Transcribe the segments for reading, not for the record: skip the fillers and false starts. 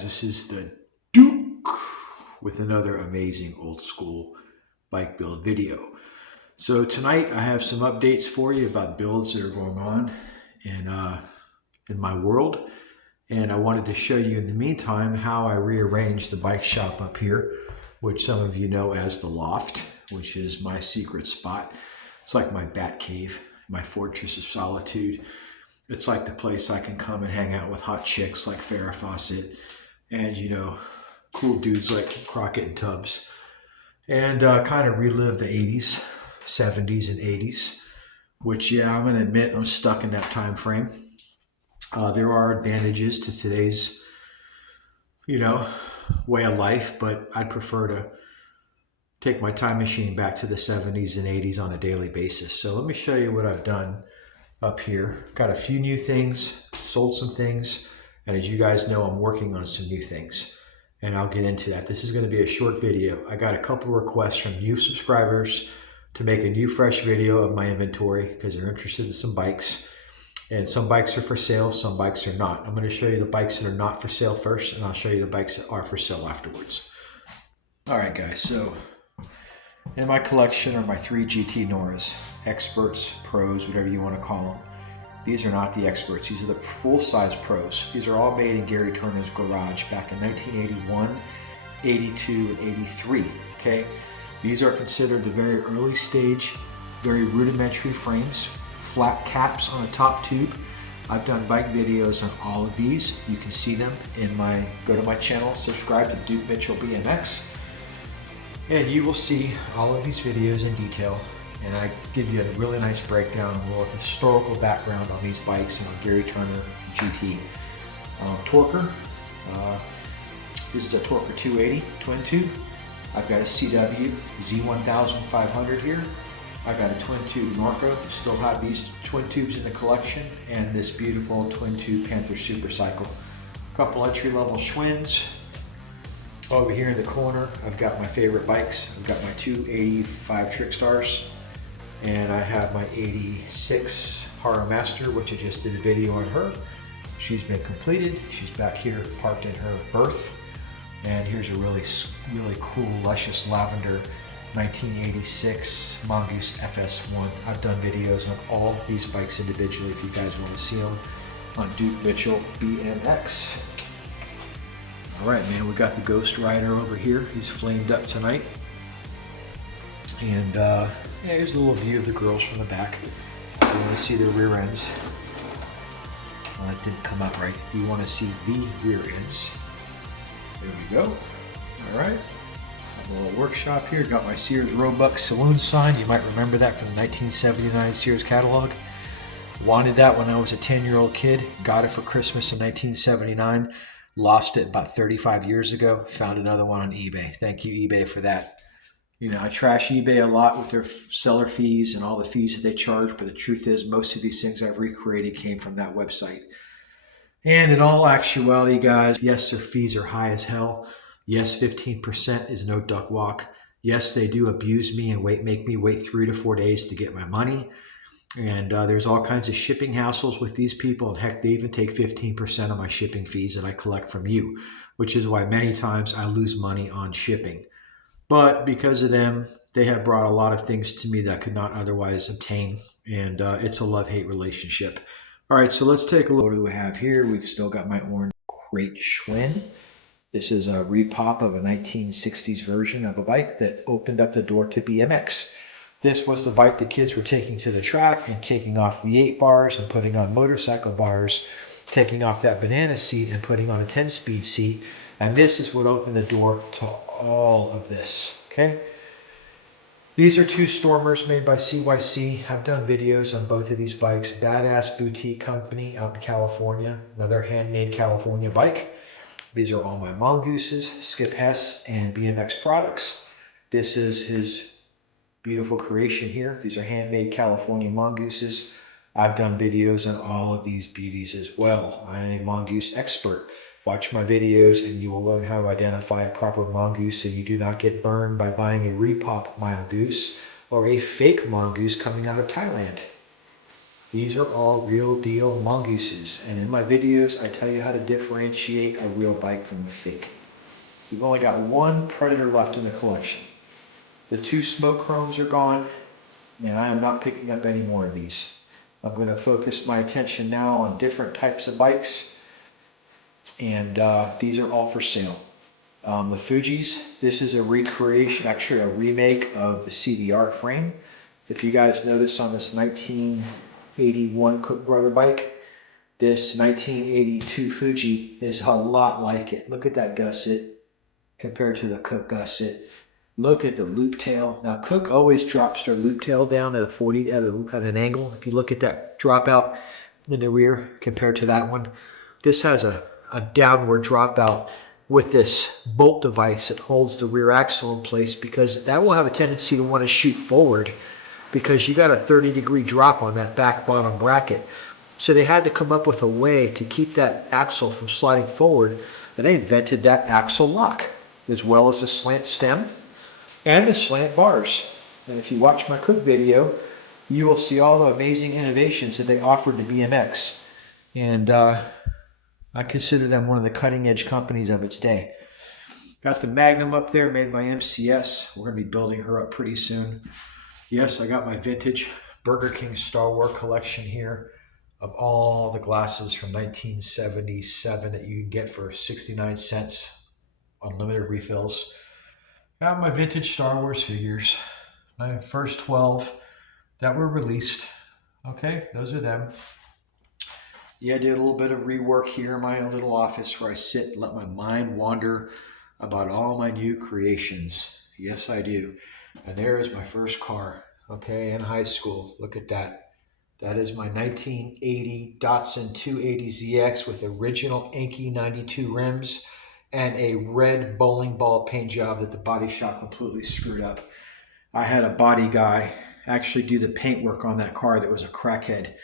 guys, this is the Duke with another amazing old school bike build video. So tonight I have some updates for you about builds that are going on in my world. And I wanted to show you in the meantime how I rearranged the bike shop up here, which some of you know as the Loft, which is my secret spot. It's like my bat cave, my fortress of solitude. It's like the place I can come and hang out with hot chicks like Farrah Fawcett and, cool dudes like Crockett and Tubbs, and kind of relive the 80s, 70s, and 80s, which, yeah, I'm going to admit I'm stuck in that time frame. There are advantages to today's, way of life, but I'd prefer to take my time machine back to the 70s and 80s on a daily basis. So let me show you what I've done up here. Got a few new things, sold some things, and as you guys know, I'm working on some new things, and I'll get into that. This is going to be a short video. I got a couple requests from new subscribers to make a new fresh video of my inventory because they're interested in some bikes, and some bikes are for sale, some bikes are not. I'm going to show you the bikes that are not for sale first, and I'll show you the bikes that are for sale afterwards. All right, guys, so in my collection are my 3 GT Noras, experts, pros, whatever you want to call them. These are not the experts. These are the full-size pros. These are all made in Gary Turner's garage back in 1981, 82, and 83, okay? These are considered the very early stage, very rudimentary frames, flat caps on a top tube. I've done bike videos on all of these. You can see them go to my channel, subscribe to Duke Mitchell BMX, and you will see all of these videos in detail. And I give you a really nice breakdown, a little historical background on these bikes and on Gary Turner GT. Torker, this is a Torker 280 twin tube. I've got a CW Z1500 here. I got a twin tube Norco, still have these twin tubes in the collection, and this beautiful twin tube Panther Supercycle. A couple entry level Schwinn's. Over here in the corner, I've got my favorite bikes. I've got my 285 Trick Stars, and I have my 86 Haro Master, which I just did a video on her. She's been completed. She's back here parked in her berth. And here's a really cool, luscious lavender 1986 Mongoose FS1. I've done videos on all these bikes individually if you guys want to see them on Duke Mitchell BMX. All right, man, we got the Ghost Rider over here. He's flamed up tonight. And yeah, here's a little view of the girls from the back. You want to see their rear ends. Well, that didn't come out right. You want to see the rear ends. There we go. All right. A little workshop here. Got my Sears Roebuck Saloon sign. You might remember that from the 1979 Sears catalog. Wanted that when I was a 10-year-old kid. Got it for Christmas in 1979. Lost it about 35 years ago. Found another one on eBay. Thank you, eBay, for that. I trash eBay a lot with their seller fees and all the fees that they charge, but the truth is most of these things I've recreated came from that website. And in all actuality, guys, yes, their fees are high as hell. Yes, 15% is no duck walk. Yes, they do abuse me and make me wait 3 to 4 days to get my money. And there's all kinds of shipping hassles with these people. And heck, they even take 15% of my shipping fees that I collect from you, which is why many times I lose money on shipping. But because of them, they have brought a lot of things to me that I could not otherwise obtain. And it's a love-hate relationship. All right, so let's take a look. What do we have here? We've still got my orange crate Schwinn. This is a repop of a 1960s version of a bike that opened up the door to BMX. This was the bike the kids were taking to the track and taking off the 8 bars and putting on motorcycle bars, taking off that banana seat and putting on a 10-speed seat. And this is what opened the door to all of this, okay? These are 2 Stormers made by CYC. I've done videos on both of these bikes. Badass Boutique Company out in California, another handmade California bike. These are all my Mongooses, Skip Hess, and BMX products. This is his beautiful creation here. These are handmade California Mongooses. I've done videos on all of these beauties as well. I'm a mongoose expert. Watch my videos and you will learn how to identify a proper mongoose so you do not get burned by buying a repop mongoose or a fake mongoose coming out of Thailand. These are all real deal mongooses, and in my videos I tell you how to differentiate a real bike from a fake. We've only got one Predator left in the collection. The two smoke chromes are gone, and I am not picking up any more of these. I'm going to focus my attention now on different types of bikes, and these are all for sale. The Fujis, this is a recreation, actually a remake of the CDR frame. If you guys notice on this 1981 Cook Brother bike, this 1982 Fuji is a lot like it. Look at that gusset compared to the Cook gusset. Look at the loop tail. Now Cook always drops their loop tail down at a 40 at an angle. If you look at that dropout in the rear compared to that one, this has a downward dropout with this bolt device that holds the rear axle in place, because that will have a tendency to want to shoot forward because you got a 30-degree drop on that back bottom bracket. So they had to come up with a way to keep that axle from sliding forward, and they invented that axle lock, as well as the slant stem and the slant bars. And if you watch my Cook video, you will see all the amazing innovations that they offered to BMX. And I consider them one of the cutting edge companies of its day. Got the Magnum up there made by MCS. We're going to be building her up pretty soon. Yes, I got my vintage Burger King Star Wars collection here of all the glasses from 1977 that you can get for 69 cents, unlimited refills. Got my vintage Star Wars figures, my first 12 that were released. Okay, those are them. Yeah, I did a little bit of rework here in my little office where I sit and let my mind wander about all my new creations. Yes, I do. And there is my first car, okay, in high school. Look at that. That is my 1980 Datsun 280ZX with original Enki 92 rims and a red bowling ball paint job that the body shop completely screwed up. I had a body guy actually do the paint work on that car that was a crackhead.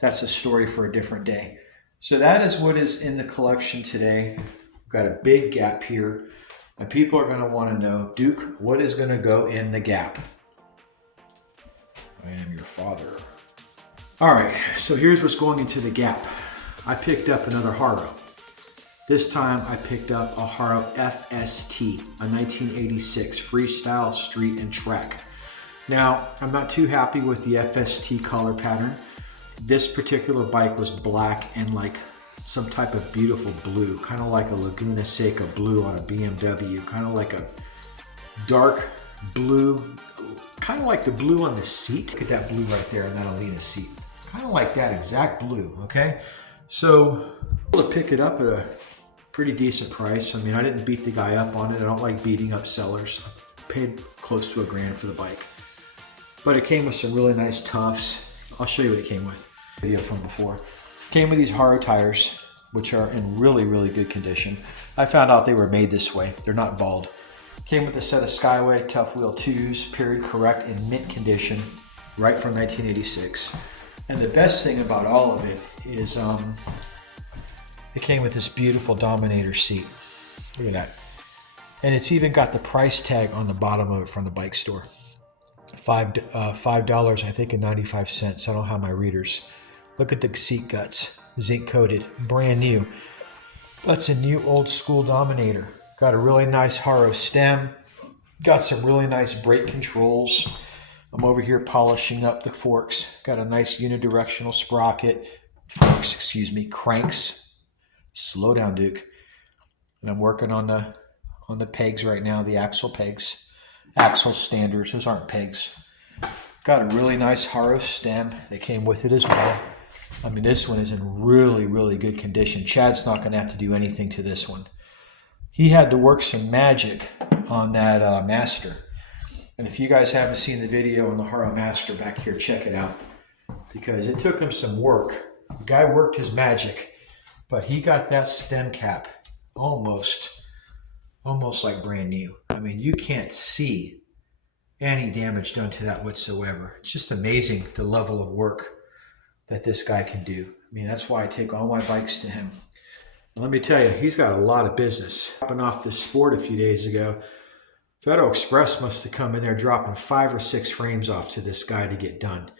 That's a story for a different day. So that is what is in the collection today. We've got a big gap here, and people are going to want to know, Duke, what is going to go in the gap? I am your father. All right, so here's what's going into the gap. I picked up another Haro. This time I picked up a Haro FST, a 1986 freestyle street and track. Now, I'm not too happy with the FST color pattern. This particular bike was black and like some type of beautiful blue, kind of like a Laguna Seca blue on a BMW, kind of like a dark blue, kind of like the blue on the seat. Look at that blue right there on that Alina seat. Kind of like that exact blue, okay? So, able to pick it up at a pretty decent price. I mean, I didn't beat the guy up on it. I don't like beating up sellers. I paid close to $1,000 for the bike. But it came with some really nice tufts. I'll show you what it came with. Video from before. Came with these Haro tires, which are in really, really good condition. I found out they were made this way. They're not bald. Came with a set of Skyway Tough Wheel 2s, period correct, in mint condition, right from 1986. And the best thing about all of it is it came with this beautiful Dominator seat. Look at that. And it's even got the price tag on the bottom of it from the bike store. $5, I think, and 95 cents. I don't have my readers. Look at the seat guts, zinc coated, brand new. That's a new old school Dominator. Got a really nice Haro stem. Got some really nice brake controls. I'm over here polishing up the forks. Got a nice unidirectional sprocket. Cranks. Slow down, Duke. And I'm working on the pegs right now, the axle pegs. Axle standers, those aren't pegs. Got a really nice Haro stem that came with it as well. I mean, this one is in really, really good condition. Chad's not going to have to do anything to this one. He had to work some magic on that Master. And if you guys haven't seen the video on the Haro Master back here, check it out. Because it took him some work. The guy worked his magic, but he got that stem cap almost like brand new. I mean, you can't see any damage done to that whatsoever. It's just amazing the level of work that this guy can do. I mean, that's why I take all my bikes to him. And let me tell you, he's got a lot of business. Dropping off this Sport a few days ago, Federal Express must have come in there dropping 5 or 6 frames off to this guy to get done.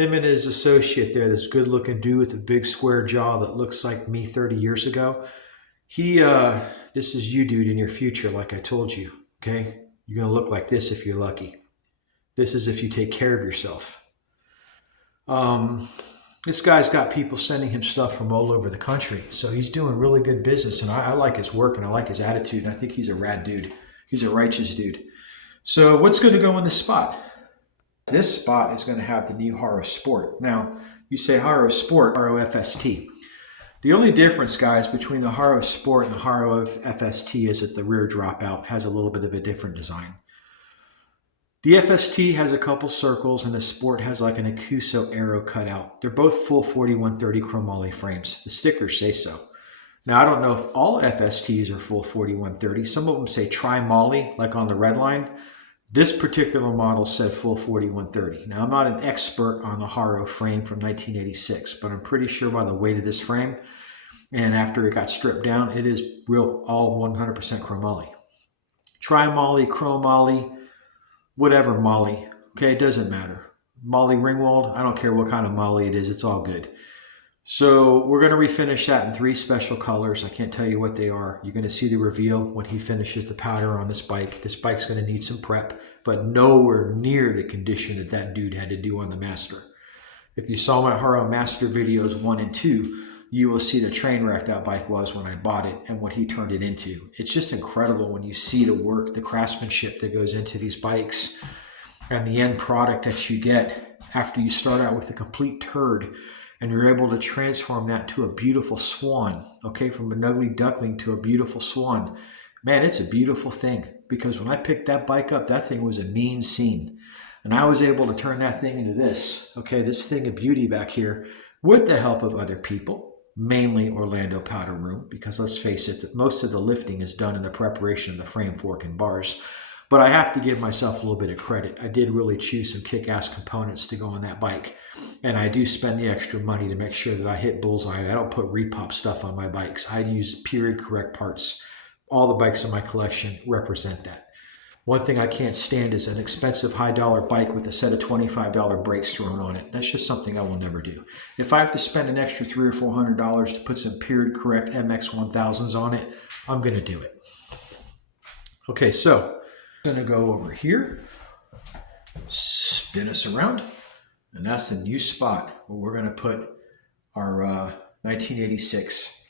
Him and his associate there, this good looking dude with a big square jaw that looks like me 30 years ago. This is you, dude, in your future, like I told you. Okay? You're going to look like this if you're lucky. This is if you take care of yourself. This guy's got people sending him stuff from all over the country. So he's doing really good business. And I like his work and I like his attitude. And I think he's a rad dude. He's a righteous dude. So what's going to go in this spot? This spot is going to have the new Haro Sport. Now, you say Haro Sport, Haro FST. The only difference, guys, between the Haro Sport and the Haro FST is that the rear dropout has a little bit of a different design. The FST has a couple circles and the Sport has like an Akuso arrow cutout. They're both full 4130 chromoly frames. The stickers say so. Now, I don't know if all FSTs are full 4130. Some of them say tri-moly, like on the red line. This particular model said full 4130. Now, I'm not an expert on the Haro frame from 1986, but I'm pretty sure by the weight of this frame, and after it got stripped down, it is real all 100% chromoly. Tri-moly, chromoly, whatever moly, okay, it doesn't matter. Moly Ringwald, I don't care what kind of moly it is, it's all good. So we're going to refinish that in 3 special colors. I can't tell you what they are. You're going to see the reveal when he finishes the powder on this bike. This bike's going to need some prep, but nowhere near the condition that that dude had to do on the Master. If you saw my Haro Master videos 1 and 2, you will see the train wreck that bike was when I bought it and what he turned it into. It's just incredible when you see the work, the craftsmanship that goes into these bikes and the end product that you get after you start out with a complete turd and you're able to transform that to a beautiful swan, okay, from an ugly duckling to a beautiful swan. Man, it's a beautiful thing because when I picked that bike up, that thing was a mean scene. And I was able to turn that thing into this, okay, this thing of beauty back here with the help of other people, mainly Orlando Powder Room, because let's face it, most of the lifting is done in the preparation of the frame, fork, and bars. But I have to give myself a little bit of credit. I did really choose some kick-ass components to go on that bike. And I do spend the extra money to make sure that I hit bullseye. I don't put repop stuff on my bikes. I use period correct parts. All the bikes in my collection represent that. One thing I can't stand is an expensive high-dollar bike with a set of $25 brakes thrown on it. That's just something I will never do. If I have to spend an extra $300 or $400 to put some period correct MX 1000s on it, I'm going to do it. Okay, so I'm going to go over here, spin us around, and that's the new spot where we're going to put our 1986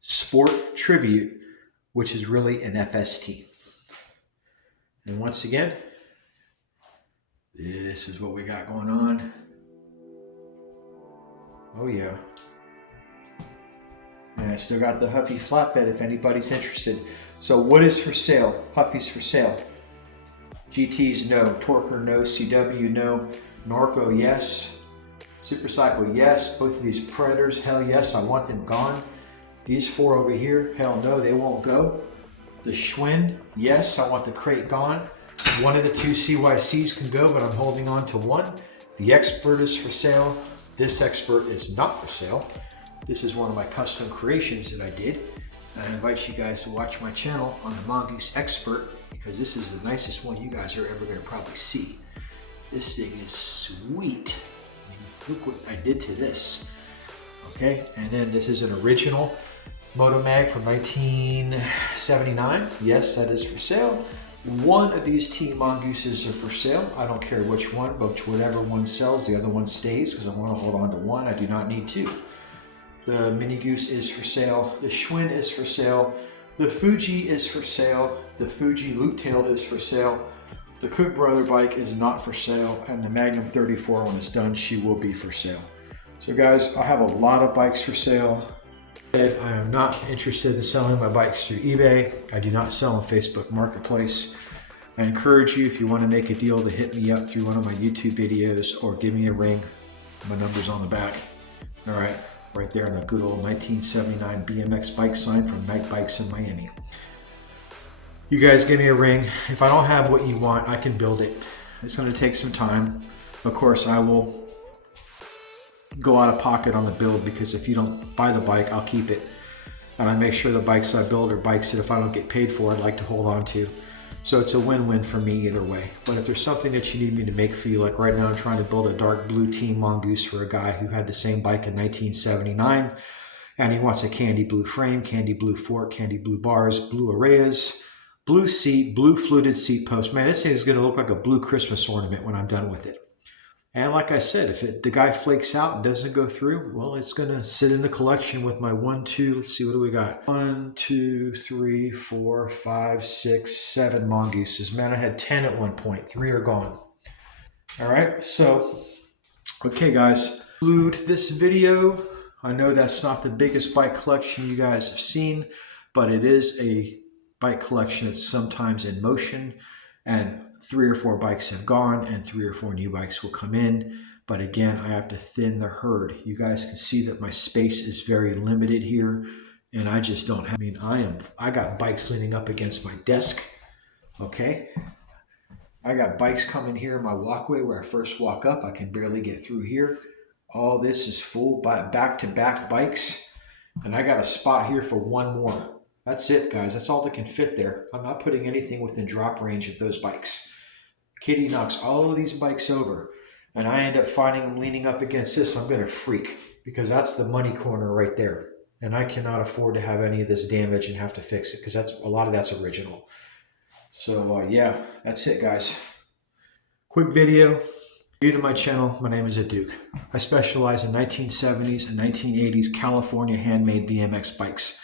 Sport Tribute, which is really an FST. And once again, this is what we got going on. Oh yeah. And I still got the Huffy flatbed if anybody's interested. So what is for sale? Huffy's for sale. GTs, no. Torker, no. CW, no. Norco, yes. Supercycle, yes. Both of these Predators, hell yes. I want them gone. These 4 over here, hell no, they won't go. The Schwinn, yes, I want the crate gone. One of the 2 CYCs can go, but I'm holding on to one. The Expert is for sale. This Expert is not for sale. This is one of my custom creations that I did. I invite you guys to watch my channel on the Mongoose Expert because this is the nicest one you guys are ever going to probably see. This thing is sweet. I mean, look what I did to this. Okay, and then this is an original Motomag from 1979. Yes, that is for sale. One of these Team Mongooses are for sale. I don't care which one, but whichever one sells, the other one stays because I want to hold on to one. I do not need 2. The Mini Goose is for sale. The Schwinn is for sale. The Fuji is for sale. The Fuji Loop Tail is for sale. The Cook Brother bike is not for sale. And the Magnum 34, when it's done, she will be for sale. So guys, I have a lot of bikes for sale. I am not interested in selling my bikes through eBay. I do not sell on Facebook Marketplace. I encourage you, if you want to make a deal, to hit me up through one of my YouTube videos or give me a ring. My number's on the back. All right. Right there on the good old 1979 BMX bike sign from Night Bikes in Miami. You guys give me a ring. If I don't have what you want, I can build it. It's going to take some time. Of course, I will go out of pocket on the build because if you don't buy the bike, I'll keep it. And I make sure the bikes I build are bikes that if I don't get paid for, I'd like to hold on to. So it's a win-win for me either way. But if there's something that you need me to make for you, like right now I'm trying to build a dark blue Team Mongoose for a guy who had the same bike in 1979, and he wants a candy blue frame, candy blue fork, candy blue bars, blue arrays, blue seat, blue fluted seat post. Man, this thing is going to look like a blue Christmas ornament when I'm done with it. And like I said, if the guy flakes out and doesn't go through, well, it's going to sit in the collection with my 1, 2, let's see, what do we got? 1, 2, 3, 4, 5, 6, 7 mongooses. Man, I had 10 at one point. 3 are gone. All right, so, okay, guys, conclude this video. I know that's not the biggest bike collection you guys have seen, but it is a bike collection that's sometimes in motion, and 3 or 4 bikes have gone and 3 or 4 new bikes will come in. But again, I have to thin the herd. You guys can see that my space is very limited here, and I just don't have, I got bikes leaning up against my desk. Okay, I got bikes coming here in my walkway where I first walk up. I can barely get through here. All this is full back-to-back bikes, and I got a spot here for 1 more. That's it, guys. That's all that can fit there. I'm not putting anything within drop range of those bikes. Kitty knocks all of these bikes over, and I end up finding them leaning up against this. I'm going to freak, because that's the money corner right there, and I cannot afford to have any of this damage and have to fix it, because a lot of that's original. So yeah, that's it, guys. Quick video. New to my channel, my name is Duke. I specialize in 1970s and 1980s California handmade BMX bikes.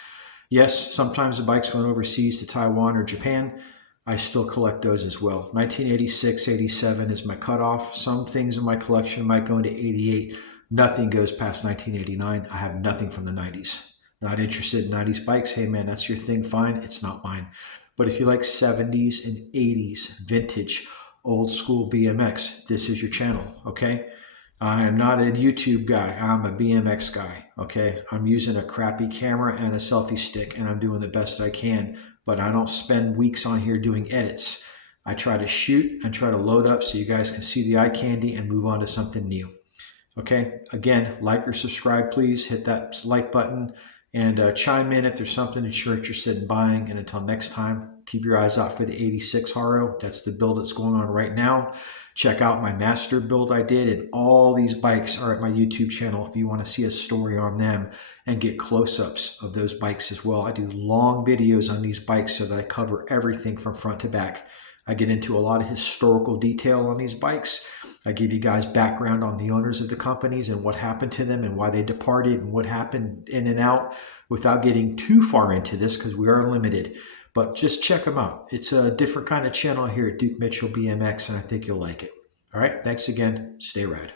Yes, sometimes the bikes went overseas to Taiwan or Japan. I still collect those as well. 1986, 87 is my cutoff. Some things in my collection might go into 88. Nothing goes past 1989. I have nothing from the 90s. Not interested in 90s bikes. Hey man, that's your thing, fine. It's not mine. But if you like 70s and 80s vintage, old school BMX, this is your channel, okay? I am not a YouTube guy. I'm a BMX guy, okay? I'm using a crappy camera and a selfie stick, and I'm doing the best I can, but I don't spend weeks on here doing edits. I try to shoot and try to load up so you guys can see the eye candy and move on to something new. Okay, again, like or subscribe, please. Hit that like button and chime in if there's something that you're interested in buying. And until next time, keep your eyes out for the 86 Haro. That's the build that's going on right now. Check out my master build I did, and all these bikes are at my YouTube channel if you want to see a story on them and get close-ups of those bikes as well. I do long videos on these bikes so that I cover everything from front to back. I get into a lot of historical detail on these bikes. I give you guys background on the owners of the companies and what happened to them and why they departed and what happened in and out, without getting too far into this because we are limited. But just check them out. It's a different kind of channel here at Duke Mitchell BMX, and I think you'll like it. All right, thanks again. Stay rad.